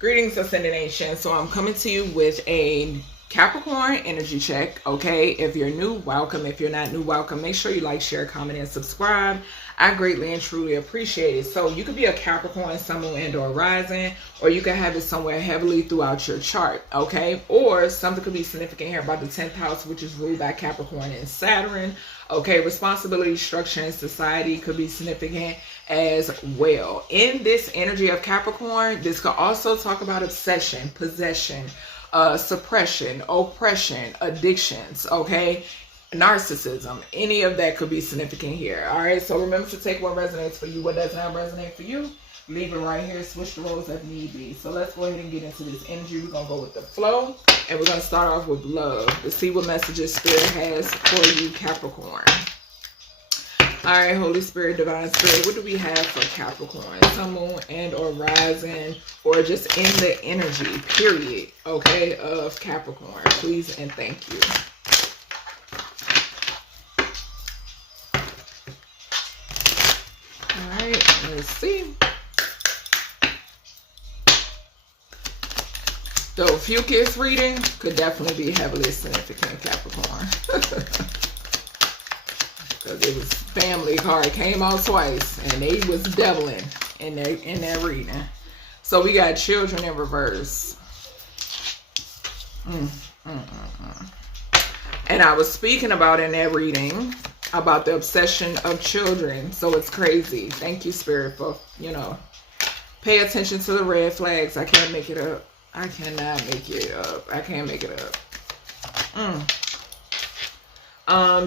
Greetings, Ascended Nation. So I'm coming to you with a Capricorn energy check, okay? If you're new, welcome. If you're not new, welcome. Make sure you like, share, comment, and subscribe. I greatly and truly appreciate it. So you could be a Capricorn, Sun, Moon, and or rising, or you can have it somewhere heavily throughout your chart, okay? Or something could be significant here about the 10th house, which is ruled by Capricorn and Saturn. Okay, responsibility, structure, and society could be significant as well. In this energy of Capricorn, this could also talk about obsession, possession, suppression, oppression, addictions, okay? Narcissism. Any of that could be significant here. All right, so remember to take what resonates for you. What does not resonate for you, leave it right here. Switch the roles if need be. So let's go ahead and get into this energy. We're going to go with the flow. And we're going to start off with love to see what messages Spirit has for you, Capricorn. All right, Holy Spirit, Divine Spirit, what do we have for Capricorn? Sun, Moon, and or rising, or just in the energy, period, okay, of Capricorn. Please and thank you. All right, let's see. So Fucus reading could definitely be heavily significant, Capricorn. Because it was family card, came out twice, and they was deviling in that reading. So we got children in reverse. And I was speaking about in that reading about the obsession of children. So it's crazy. Thank you, Spirit, for, pay attention to the red flags. I can't make it up. I cannot make it up. I can't make it up.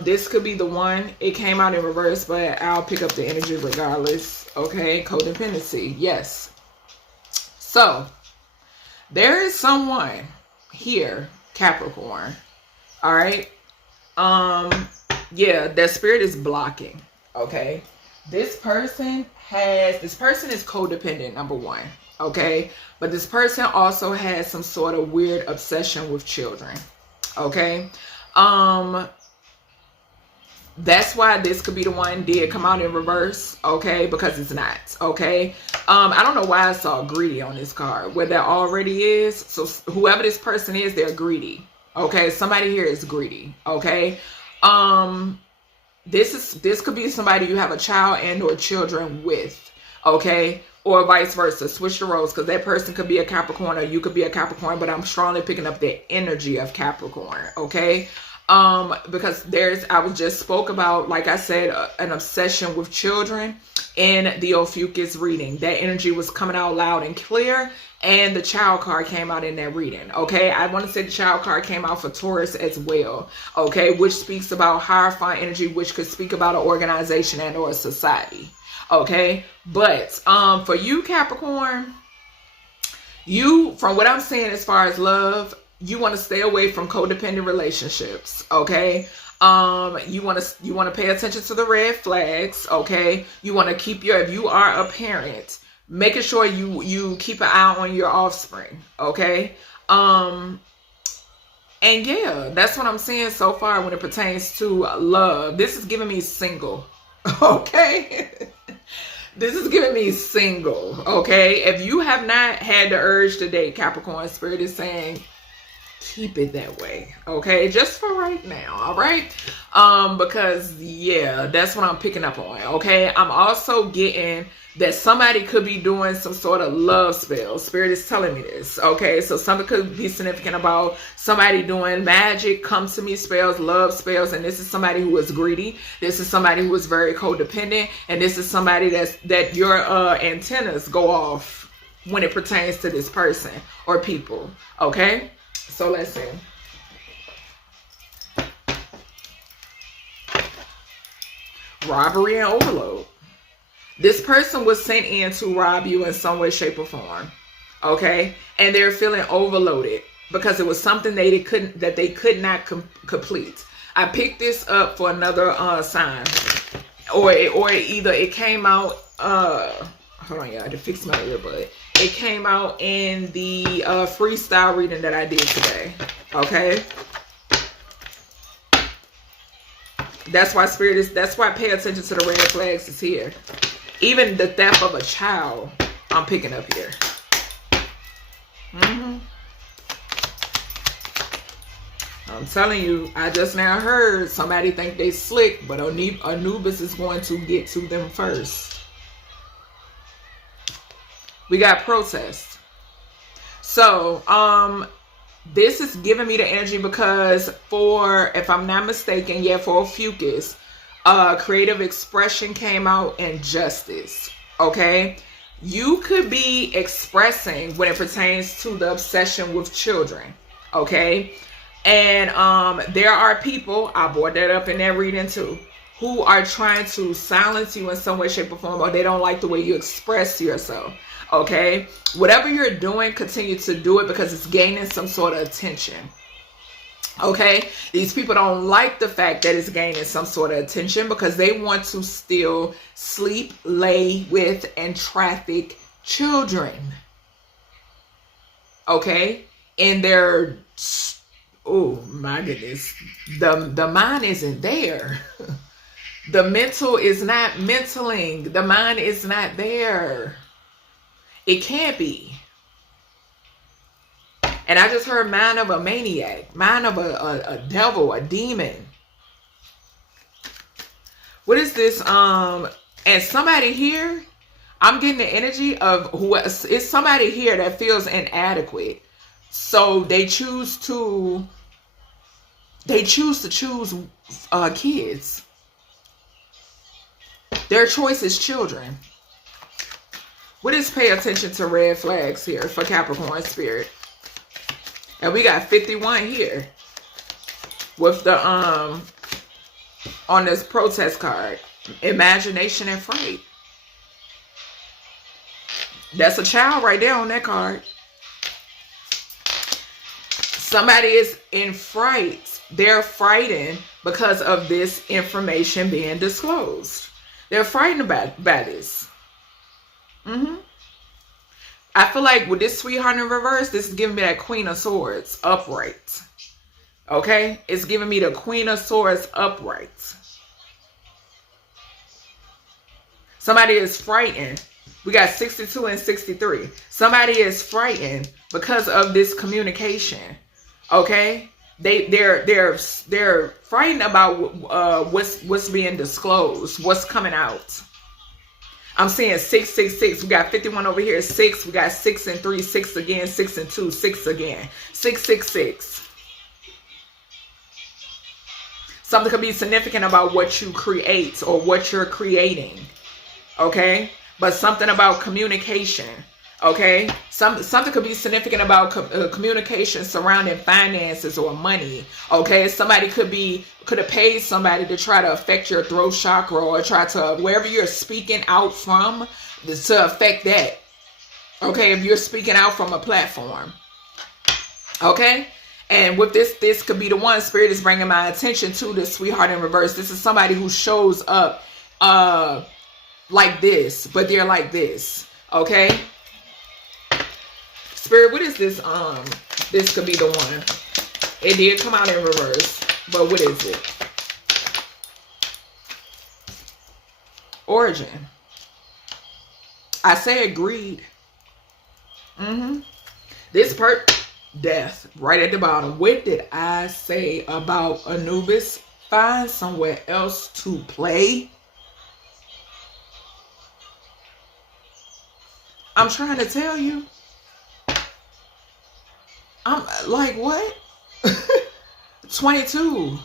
This could be the one. It came out in reverse, but I'll pick up the energy regardless. Okay, codependency. Yes. So there is someone here, Capricorn. All right. Yeah, that Spirit is blocking. Okay. This person is codependent, number one. Okay, but this person also has some sort of weird obsession with children. Okay, that's why this could be the one did come out in reverse. Okay, because it's not. Okay, I don't know why I saw greedy on this card, where that already is. So whoever this person is, they're greedy. Okay, somebody here is greedy. Okay, this could be somebody you have a child and or children with. Okay, or vice versa. Switch the roles, because that person could be a Capricorn or you could be a Capricorn, but I'm strongly picking up the energy of Capricorn. Okay, because I was just spoke about, like I said, an obsession with children in the Ophiuchus reading. That energy was coming out loud and clear, and the child card came out in that reading. Okay, I want to say the child card came out for Taurus as well. Okay, which speaks about hierophant energy, which could speak about an organization and or a society. Okay, but for you, Capricorn, from what I'm saying as far as love, you want to stay away from codependent relationships. Okay, you want to pay attention to the red flags. Okay, you want to keep if you are a parent, making sure you keep an eye on your offspring. Okay, and yeah, that's what I'm saying so far when it pertains to love. This is giving me single. Okay. This is giving me single. Okay, if you have not had the urge to date, Capricorn, Spirit is saying keep it that way. Okay, just for right now. All right, because yeah, that's what I'm picking up on. Okay, I'm also getting that somebody could be doing some sort of love spell. Spirit is telling me this. Okay, so something could be significant about somebody doing magic, come to me spells, love spells, and this is somebody who is greedy. This is somebody who is very codependent, and this is somebody that your antennas go off when it pertains to this person or people. Okay, so let's see. Robbery and overload. This person was sent in to rob you in some way, shape, or form. Okay, and they're feeling overloaded because it was something they could not complete. I picked this up for another sign, or either it came out. Hold on, y'all. I had to fix my earbud. It came out in the freestyle reading that I did today. Okay. That's why pay attention to the red flags is here. Even the theft of a child, I'm picking up here. Mm-hmm. I'm telling you, I just now heard somebody think they slick, but Anubis is going to get to them first. We got protest. So, this is giving me the energy because for, if I'm not mistaken, yeah, for Fucus, creative expression came out and justice. Okay? You could be expressing when it pertains to the obsession with children. Okay? And there are people, I brought that up in that reading too, who are trying to silence you in some way, shape, or form, or they don't like the way you express yourself. Okay? Whatever you're doing, continue to do it because it's gaining some sort of attention. Okay? These people don't like the fact that it's gaining some sort of attention because they want to still sleep, lay with, and traffic children. Okay? In their... Oh my goodness. The mind isn't there. The mental is not mentaling. The mind is not there. It can't be. And I just heard mind of a maniac. Mind of a devil, a demon. What is this? And somebody here, I'm getting the energy of who it's somebody here that feels inadequate. So they choose to choose kids. Their choice is children. What is pay attention to red flags here for Capricorn spirit? And we got 51 here with the on this protest card. Imagination and fright. That's a child right there on that card. Somebody is in fright. They're frightened because of this information being disclosed. They're frightened about this. I feel like with this sweetheart in reverse, this is giving me that Queen of Swords upright. Okay? It's giving me the Queen of Swords upright. Somebody is frightened. We got 62 and 63. Somebody is frightened because of this communication. Okay? They're frightened about what's being disclosed, what's coming out. I'm seeing 666. We got 51 over here, 6. We got 6 and 3, 6 again, 6 and 2, 6 again. 666. Something could be significant about what you create or what you're creating. Okay? But something about communication. Okay? Something could be significant about communication surrounding finances or money. Okay? Somebody could have paid somebody to try to affect your throat chakra or try to, wherever you're speaking out from, to affect that. Okay? If you're speaking out from a platform. Okay? And with this could be the one. Spirit is bringing my attention to this sweetheart in reverse. This is somebody who shows up like this, but they're like this. Okay? Spirit, what is this? This could be the one. It did come out in reverse, but what is it? Origin. I say greed. This death right at the bottom. What did I say about Anubis? Find somewhere else to play. I'm trying to tell you. I'm like, what? 22.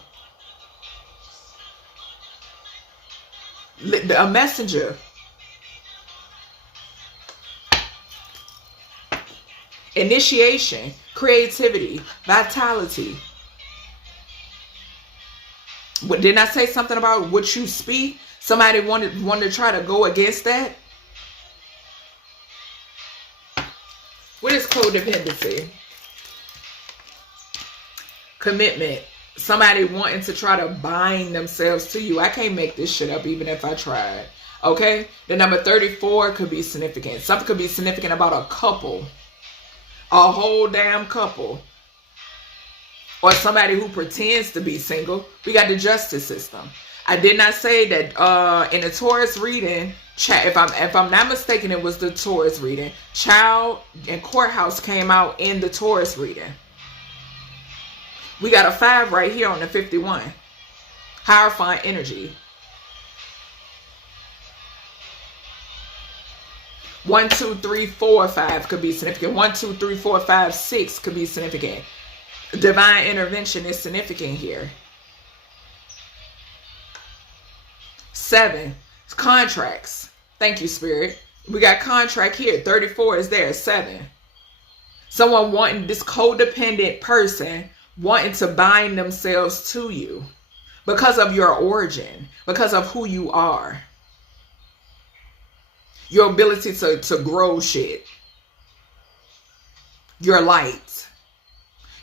A messenger. Initiation, creativity, vitality. What, didn't I say something about what you speak? Somebody wanted to try to go against that. What is codependency? Commitment. Somebody wanting to try to bind themselves to you. I can't make this shit up even if I tried. Okay? The number 34 could be significant. Something could be significant about a couple. A whole damn couple. Or somebody who pretends to be single. We got the justice system. I did not say that in the Taurus reading, If I'm not mistaken, it was the Taurus reading. Child and courthouse came out in the Taurus reading. We got a 5 right here on the 51. Hierophant energy. 1, 2, 3, 4, 5 could be significant. 1, 2, 3, 4, 5, 6 could be significant. Divine intervention is significant here. 7, contracts. Thank you, Spirit. We got contract here. 34 is there. 7. Someone wanting, this codependent person wanting to bind themselves to you because of your origin, because of who you are. Your ability to grow shit. Your light.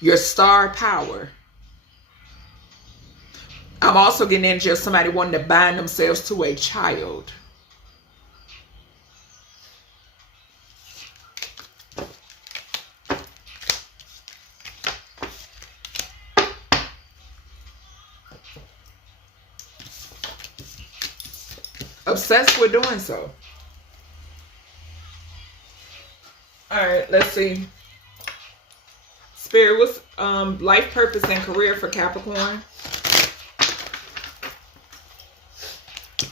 Your star power. I'm also getting energy of somebody wanting to bind themselves to a child. Obsessed with doing so. All right, let's see. Spirit, what's life purpose and career for Capricorn?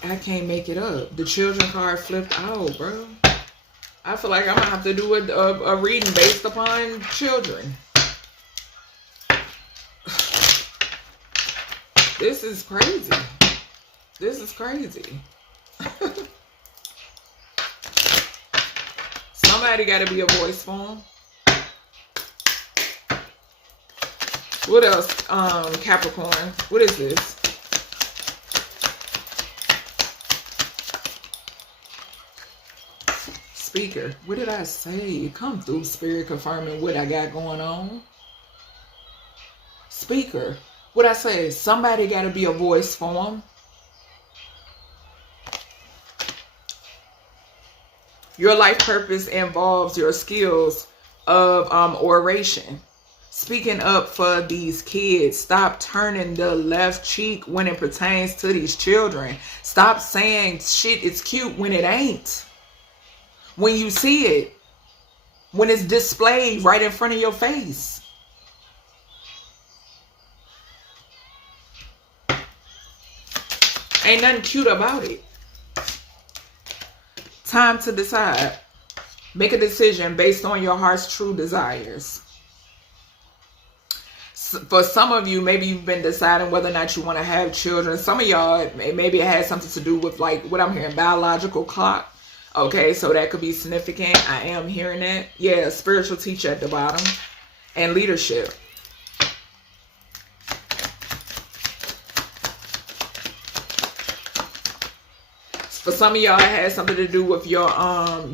I can't make it up. The children card flipped out, bro. I feel like I'm gonna have to do a reading based upon children. This is crazy. This is crazy. Somebody got to be a voice for them. What else? Capricorn. What is this? Speaker. What did I say? Come through, Spirit, confirming what I got going on. Speaker. What I say? Somebody got to be a voice for them. Your life purpose involves your skills of oration. Speaking up for these kids. Stop turning the left cheek when it pertains to these children. Stop saying shit is cute when it ain't. When you see it. When it's displayed right in front of your face. Ain't nothing cute about it. Time to decide. Make a decision based on your heart's true desires. For some of you, maybe you've been deciding whether or not you want to have children. Some of y'all, maybe it has something to do with, like, what I'm hearing, biological clock. Okay, so that could be significant. I am hearing that. Yeah, spiritual teacher at the bottom. And leadership. For some of y'all, it has something to do with your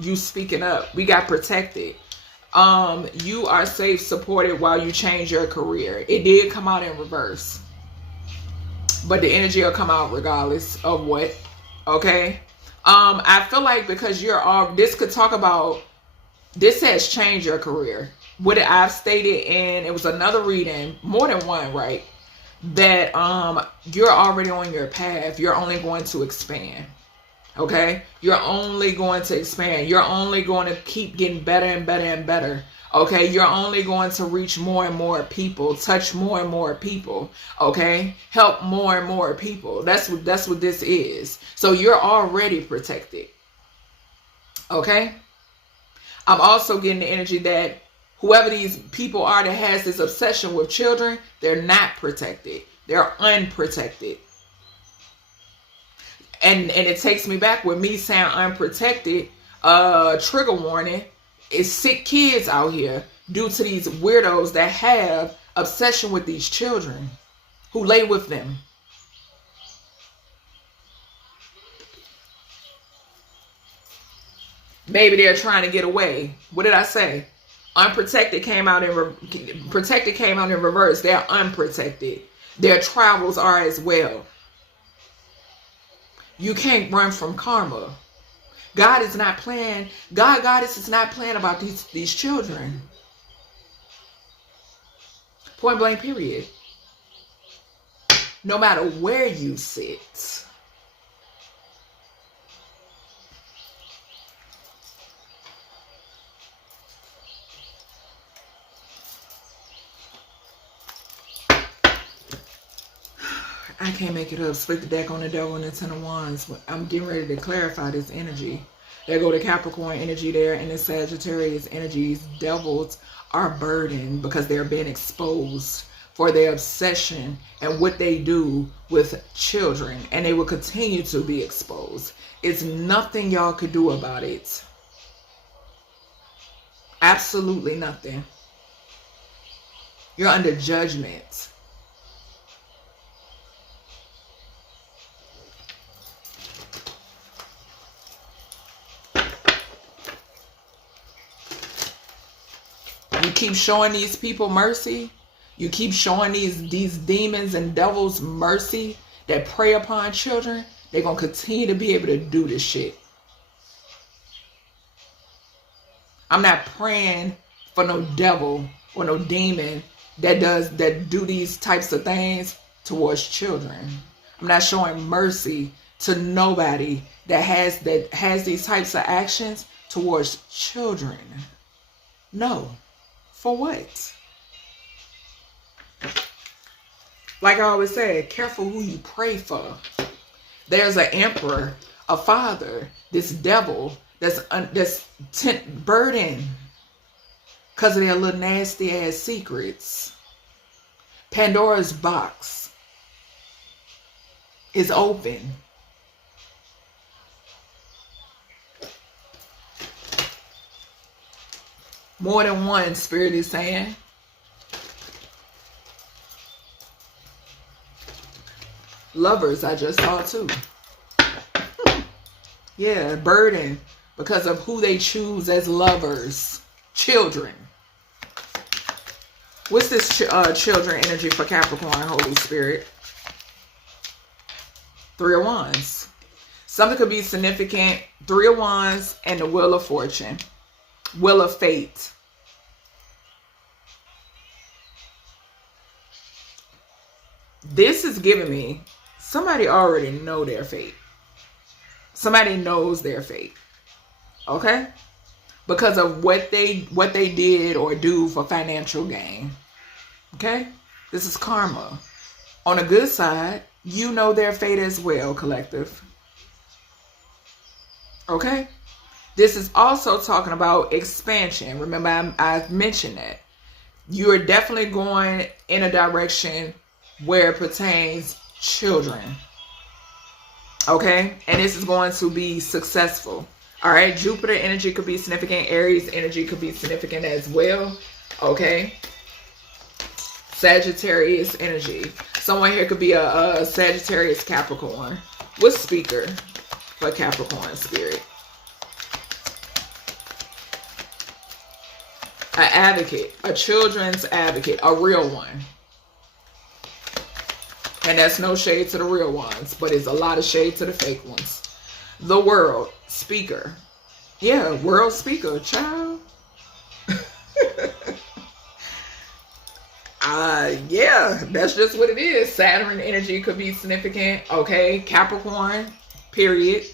you speaking up. We got protected. You are safe, supported while you change your career. It did come out in reverse. But the energy will come out regardless of what. Okay? I feel like because you're all, this could talk about, this says change your career. What I've stated in, it was another reading, more than one, right? That you're already on your path. You're only going to expand. Okay, you're only going to expand. You're only going to keep getting better and better and better. Okay, you're only going to reach more and more people, touch more and more people. Okay, help more and more people. That's what this is. So you're already protected. Okay, I'm also getting the energy that whoever these people are that has this obsession with children, they're not protected. They're unprotected. And it takes me back with me saying unprotected, trigger warning, is sick kids out here due to these weirdos that have obsession with these children who lay with them. Maybe they're trying to get away. What did I say? Unprotected came out in protected came out in reverse. They're unprotected. Their travels are as well. You can't run from karma. God is not playing. Goddess is not playing about these children. Point blank, period. No matter where you sit. I can't make it up. Split the deck on the devil and the 10 of wands. I'm getting ready to clarify this energy. There go the Capricorn energy there, and the Sagittarius energies. Devils are burdened because they're being exposed for their obsession and what they do with children, and they will continue to be exposed. It's nothing y'all could do about it. Absolutely nothing. You're under judgment. You keep showing these people mercy. You keep showing these demons and devils mercy that prey upon children. They're going to continue to be able to do this shit. I'm not praying for no devil or no demon that do these types of things towards children. I'm not showing mercy to nobody that has these types of actions towards children. No. For what? Like I always say, careful who you pray for. There's an emperor, a father, this devil that's burdened because of their little nasty ass secrets. Pandora's box is open. More than one, Spirit is saying. Lovers, I just saw too. Yeah, burden because of who they choose as lovers. Children. What's this children energy for Capricorn, Holy Spirit? 3 of Wands. Something could be significant. 3 of Wands and the Wheel of Fortune. Wheel of Fate. This is giving me somebody already know their fate. Somebody knows their fate. Okay? Because of what they did or do for financial gain. Okay? This is karma. On the good side, you know their fate as well, collective. Okay? This is also talking about expansion. Remember, I've mentioned that. You're definitely going in a direction where it pertains children. Okay? And this is going to be successful. All right? Jupiter energy could be significant. Aries energy could be significant as well. Okay? Sagittarius energy. Someone here could be a Sagittarius Capricorn. What speaker for Capricorn spirit? An advocate, a children's advocate, a real one. And that's no shade to the real ones, but it's a lot of shade to the fake ones. The world speaker. Yeah, world speaker, child. Yeah, that's just what it is. Saturn energy could be significant. Okay, Capricorn, period.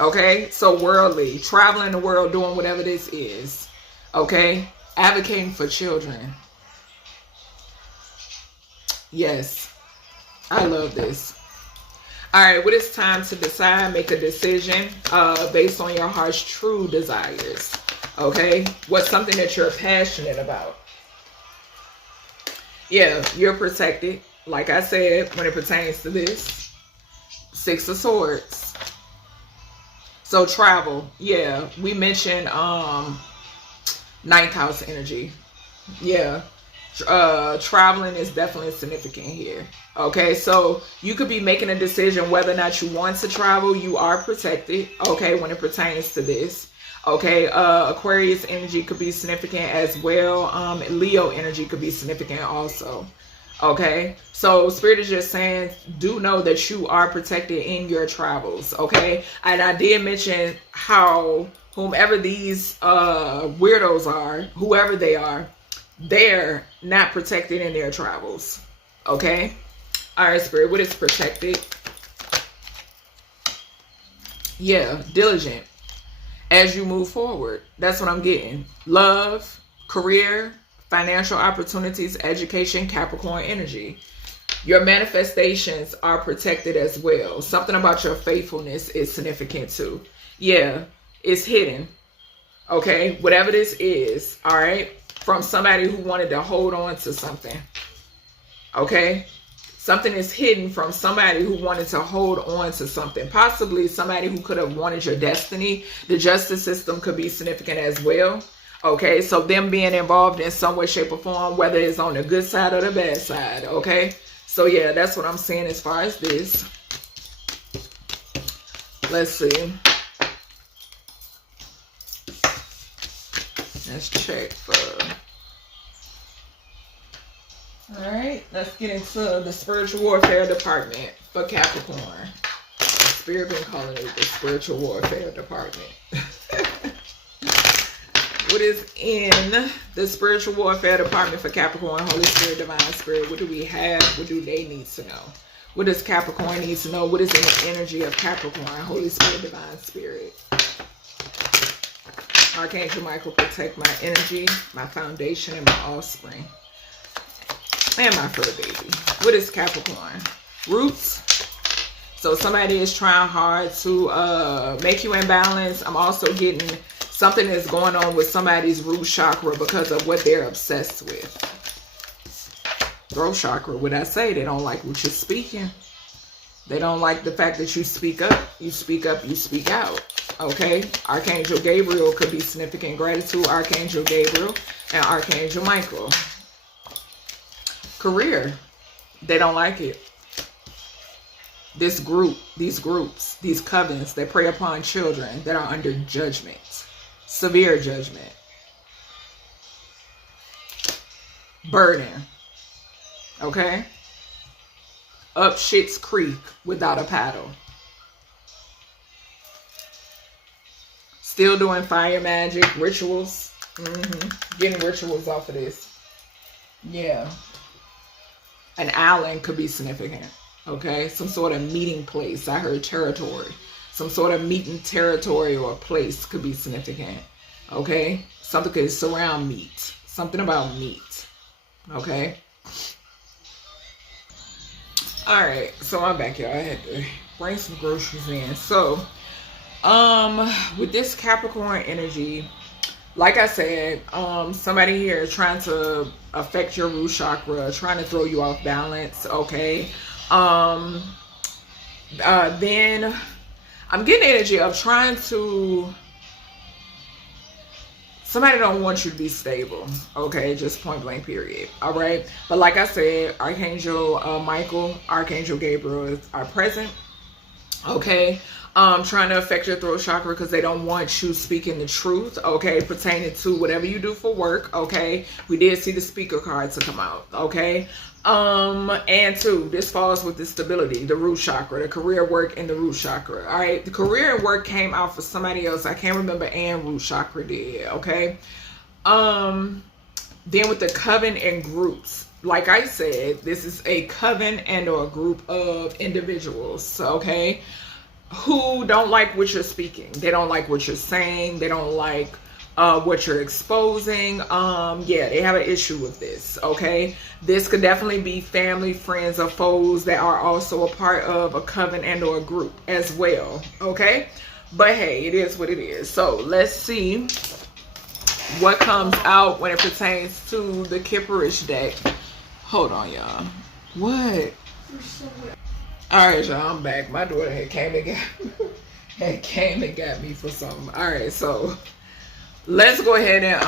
Okay, so worldly, traveling the world, doing whatever this is. Okay. Advocating for children. Yes. I love this. All right. When it's time to decide, make a decision based on your heart's true desires. Okay. What's something that you're passionate about? Yeah. You're protected. Like I said, when it pertains to this. 6 of Swords. So travel. Yeah. We mentioned 9th house energy. Yeah. Traveling is definitely significant here. Okay, so you could be making a decision whether or not you want to travel. You are protected. Okay, when it pertains to this. Okay, Aquarius energy could be significant as well. Leo energy could be significant also. Okay, so Spirit is just saying, do know that you are protected in your travels. Okay, and I did mention how whomever these weirdos are, whoever they are, they're not protected in their travels. Okay? All right, Spirit, what is protected? Yeah, diligent. As you move forward. That's what I'm getting. Love, career, financial opportunities, education, Capricorn energy. Your manifestations are protected as well. Something about your faithfulness is significant too. Yeah, it's hidden. Okay, whatever this is, all right, from somebody who wanted to hold on to something. Okay, something is hidden from somebody who wanted to hold on to something. Possibly somebody who could have wanted your destiny. The justice system could be significant as well. Okay, so them being involved in some way, shape, or form, whether it's on the good side or the bad side. Okay, so yeah, that's what I'm saying as far as this. Let's see. Let's check for... Alright, let's get into the spiritual warfare department for Capricorn. Spirit been calling it the spiritual warfare department. What is in the spiritual warfare department for Capricorn? Holy Spirit, Divine Spirit. What do we have? What do they need to know? What does Capricorn need to know? What is in the energy of Capricorn? Holy Spirit, Divine Spirit. Archangel Michael, protect my energy, my foundation, and my offspring. And my fur baby. What is Capricorn? Roots. So somebody is trying hard to make you imbalance. I'm also getting something that's going on with somebody's root chakra because of what they're obsessed with. Throat chakra, what I say, they don't like what you're speaking. They don't like the fact that you speak up. You speak up, you speak out. Okay? Archangel Gabriel could be significant. Gratitude, Archangel Gabriel and Archangel Michael. Career, they don't like it. This group, these groups, these covens that prey upon children that are under judgment. Severe judgment. Burden. Okay? Up Shit's Creek without a paddle. Still doing fire magic, rituals. Getting rituals off of this. Yeah. An island could be significant. Okay? Some sort of meeting place. I heard territory. Some sort of meeting territory or place could be significant. Okay? Something could surround meat. Something about meat. Okay? Alright, so I'm back, y'all. I had to bring some groceries in. So, with this Capricorn energy, like I said, somebody here is trying to affect your root chakra, trying to throw you off balance, okay? Then I'm getting energy of trying to... Somebody don't want you to be stable, okay? Just point blank, period. All right? But like I said, Archangel Michael, Archangel Gabriel are present, okay? Trying to affect your throat chakra because they don't want you speaking the truth, okay? Pertaining to whatever you do for work, okay? We did see the speaker cards to come out, okay? And two, this falls with the stability, the root chakra, the career, work, and the root chakra. All right, the career and work came out for somebody else. I can't remember, and root chakra did. Okay. Then with the coven and groups, like I said, this is a coven and or a group of individuals. Okay, who don't like what you're speaking. They don't like what you're saying. They don't like what you're exposing. Yeah, they have an issue with this. Okay, this could definitely be family, friends, or foes that are also a part of a coven and or a group as well. Okay, but hey, it is what it is. So let's see what comes out when it pertains to the Kipperish deck. Hold on, y'all. What? All right, y'all, I'm back. My daughter had came and got me for something. All right, so let's go ahead and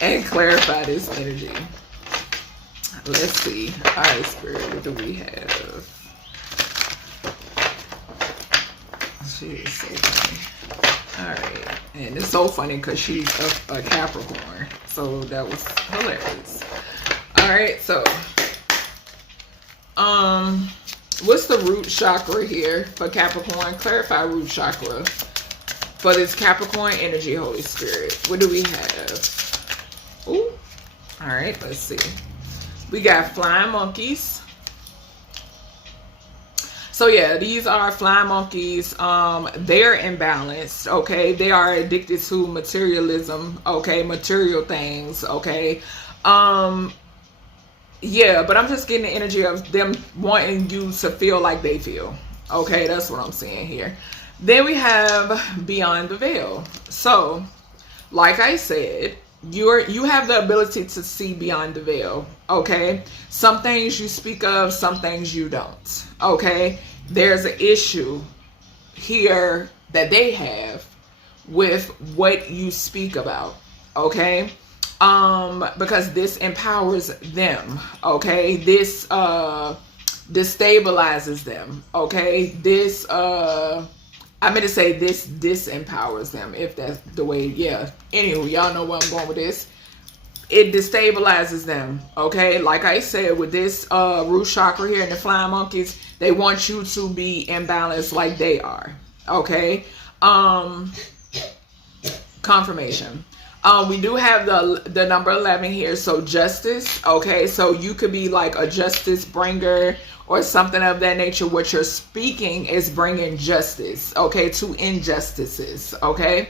and clarify this energy. Let's see. All right, Spirit, what do we have? She is so funny. All right, and it's so funny because she's a Capricorn, so that was hilarious. All right, so what's the root chakra here for Capricorn? Clarify root chakra for this Capricorn energy, Holy Spirit. What do we have? Ooh. All right, let's see. We got flying monkeys. So yeah, these are flying monkeys. They're imbalanced, okay? They are addicted to materialism, okay? Material things, okay? Yeah, but I'm just getting the energy of them wanting you to feel like they feel. Okay, that's what I'm saying here. Then we have beyond the veil. So, like I said, you have the ability to see beyond the veil. Okay, some things you speak of, some things you don't. Okay, there's an issue here that they have with what you speak about. Okay, because this empowers them. Okay, this destabilizes them. Okay, this I'm going to say this disempowers them, if that's the way. Yeah, anyway, y'all know where I'm going with this. It destabilizes them. Okay, like I said, with this root chakra here and the flying monkeys, they want you to be imbalanced like they are. Okay, confirmation. We do have the number 11 here, so justice. Okay, so you could be like a justice bringer or something of that nature. What you're speaking is bringing justice, okay, to injustices. Okay,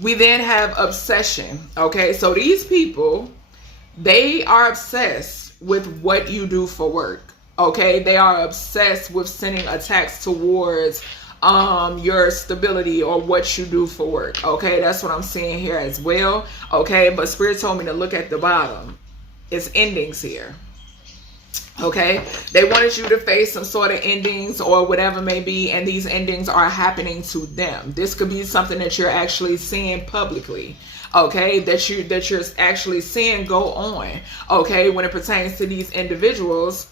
we then have obsession. Okay, so these people, they are obsessed with what you do for work. Okay, they are obsessed with sending attacks towards your stability or what you do for work. Okay, that's what I'm seeing here as well. Okay, but Spirit told me to look at the bottom. It's endings here. Okay, they wanted you to face some sort of endings or whatever may be, and these endings are happening to them. This could be something that you're actually seeing publicly. Okay, that you're actually seeing go on. Okay, when it pertains to these individuals.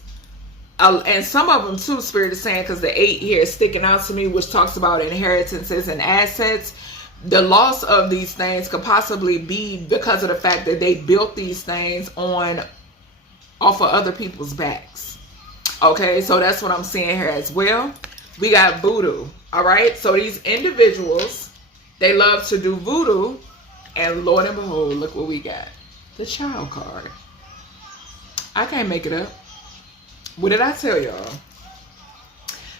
And some of them too, Spirit is saying, because the 8 here is sticking out to me, which talks about inheritances and assets. The loss of these things could possibly be because of the fact that they built these things off of other people's backs. Okay, so that's what I'm seeing here as well. We got voodoo. All right, so these individuals, they love to do voodoo, and Lord and behold, look what we got. The Child card. I can't make it up. What did I tell y'all?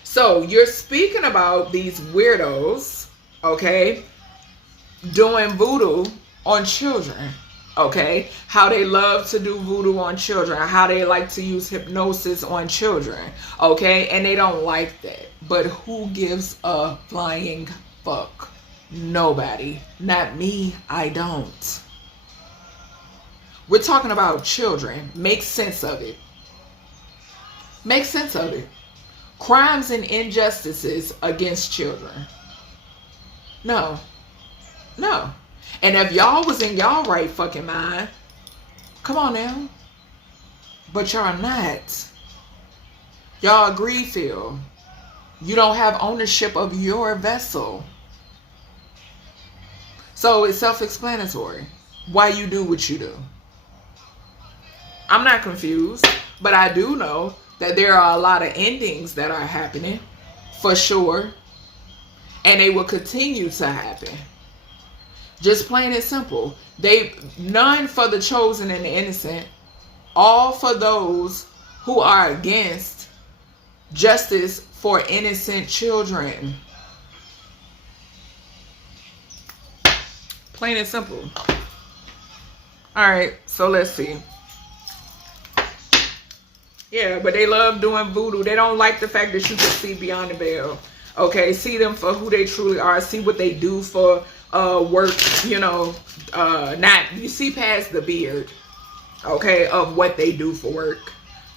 So you're speaking about these weirdos, okay, doing voodoo on children, okay, how they love to do voodoo on children, how they like to use hypnosis on children, okay, and they don't like that. But who gives a flying fuck? Nobody. Not me. I don't. We're talking about children. Make sense of it. Make sense of it. Crimes and injustices against children. No. No. And if y'all was in y'all right fucking mind, come on now. But y'all not. Y'all agree, Phil. You don't have ownership of your vessel. So it's self-explanatory why you do what you do. I'm not confused, but I do know that there are a lot of endings that are happening, for sure. And they will continue to happen. Just plain and simple. None for the chosen and the innocent. All for those who are against justice for innocent children. Plain and simple. Alright, so let's see. Yeah, but they love doing voodoo. They don't like the fact that you can see beyond the veil. Okay, see them for who they truly are. See what they do for work, you know. You see past the beard, okay, of what they do for work.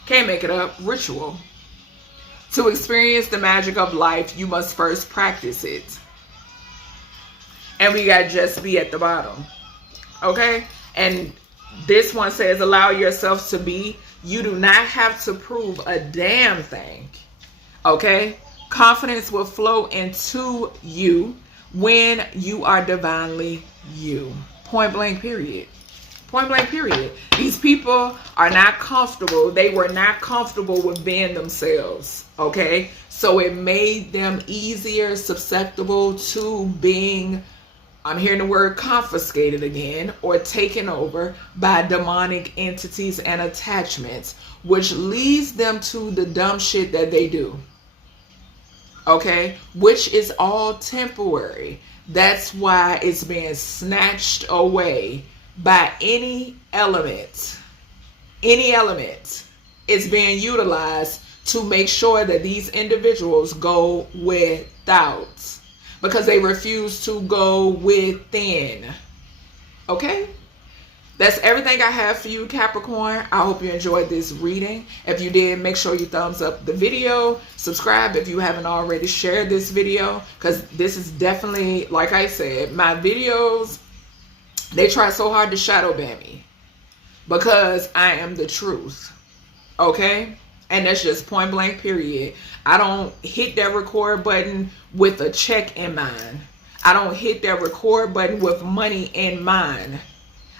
Can't make it up. Ritual. To experience the magic of life, you must first practice it. And we got just be at the bottom. Okay? And this one says, allow yourself to be. You do not have to prove a damn thing. Okay? Confidence will flow into you when you are divinely you. Point blank, period. Point blank, period. These people are not comfortable. They were not comfortable with being themselves. Okay? So it made them easier, susceptible to being, I'm hearing the word confiscated again, or taken over by demonic entities and attachments, which leads them to the dumb shit that they do. Okay? Which is all temporary. That's why it's being snatched away by any element is being utilized to make sure that these individuals go without, because they refuse to go within. Okay? That's everything I have for you, Capricorn. I hope you enjoyed this reading. If you did, make sure you thumbs up the video. Subscribe if you haven't already. Shared this video, because this is definitely, like I said, my videos, they try so hard to shadow ban me because I am the truth. Okay? And that's just point blank, period. I don't hit that record button with a check in mind. I don't hit that record button with money in mind.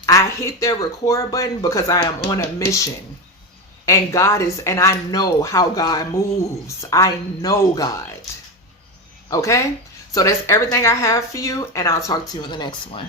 I hit that record button because I am on a mission. And God is, and I know how God moves. I know God. Okay? So that's everything I have for you, and I'll talk to you in the next one.